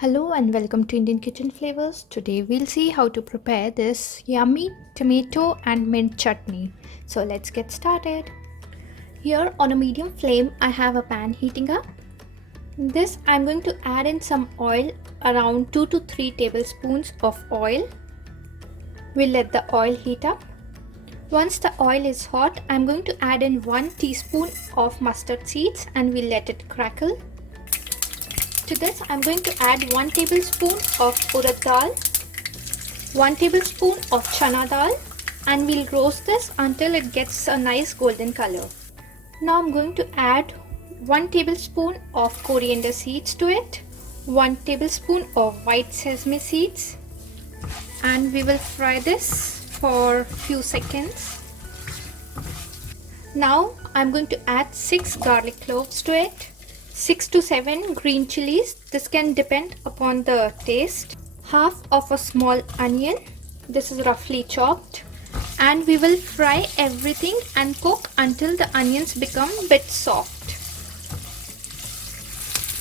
Hello and welcome to Indian Kitchen Flavors. Today we'll see how to prepare this yummy tomato and mint chutney. So let's get started. Here on a medium flame I have a pan heating up. In this I'm going to add in some oil, around 2 to 3 tablespoons of oil. We'll let the oil heat up. Once the oil is hot, I'm going to add in 1 teaspoon of mustard seeds and we'll let it crackle. To this, I'm going to add 1 tablespoon of urad dal, 1 tablespoon of chana dal, and we'll roast this until it gets a nice golden color. Now I'm going to add 1 tablespoon of coriander seeds to it, 1 tablespoon of white sesame seeds, and we will fry this for a few seconds. Now I'm going to add 6 garlic cloves to it, 6 to 7 green chilies, this can depend upon the taste, half of a small onion, this is roughly chopped, and we will fry everything and cook until the onions become a bit soft.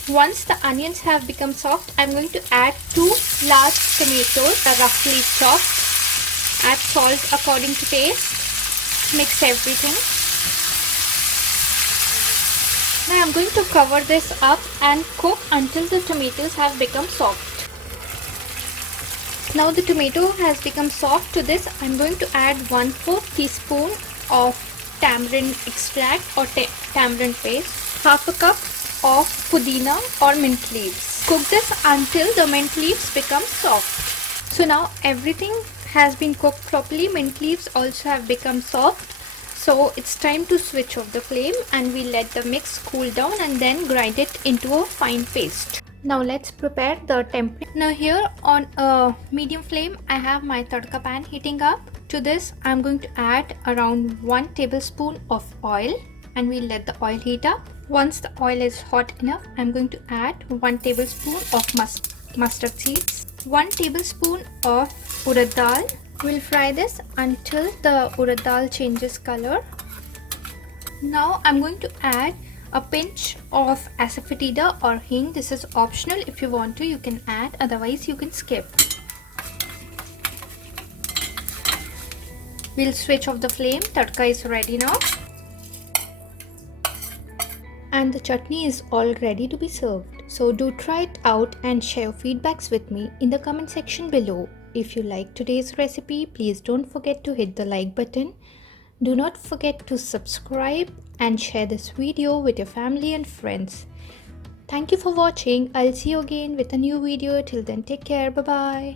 Once the onions have become soft, I'm going to add 2 large tomatoes, roughly chopped, add salt according to taste, mix everything. Now I'm going to cover this up and cook until the tomatoes have become soft. Now the tomato has become soft. To this I'm going to add 1/4 teaspoon of tamarind extract or tamarind paste, half a cup of pudina or mint leaves. Cook this until the mint leaves become soft. So now everything has been cooked properly. Mint leaves also have become soft. So it's time to switch off the flame and we let the mix cool down and then grind it into a fine paste. Now let's prepare the tempering. Now here on a medium flame I have my tadka pan heating up. To this I'm going to add around 1 tablespoon of oil and we'll let the oil heat up. Once the oil is hot enough, I'm going to add 1 tablespoon of mustard seeds, 1 tablespoon of urad dal. We'll fry this until the urad dal changes color. Now I'm going to add a pinch of asafoetida or hing. This is optional. If you want to, you can add, otherwise you can skip. We'll switch off the flame. Tadka is ready now. And the chutney is all ready to be served. So do try it out and share feedbacks with me in the comment section below. If you like today's recipe, please don't forget to hit the like button. Do not forget to subscribe and share this video with your family and friends. Thank you for watching. I'll see you again with a new video. Till then, take care. Bye bye.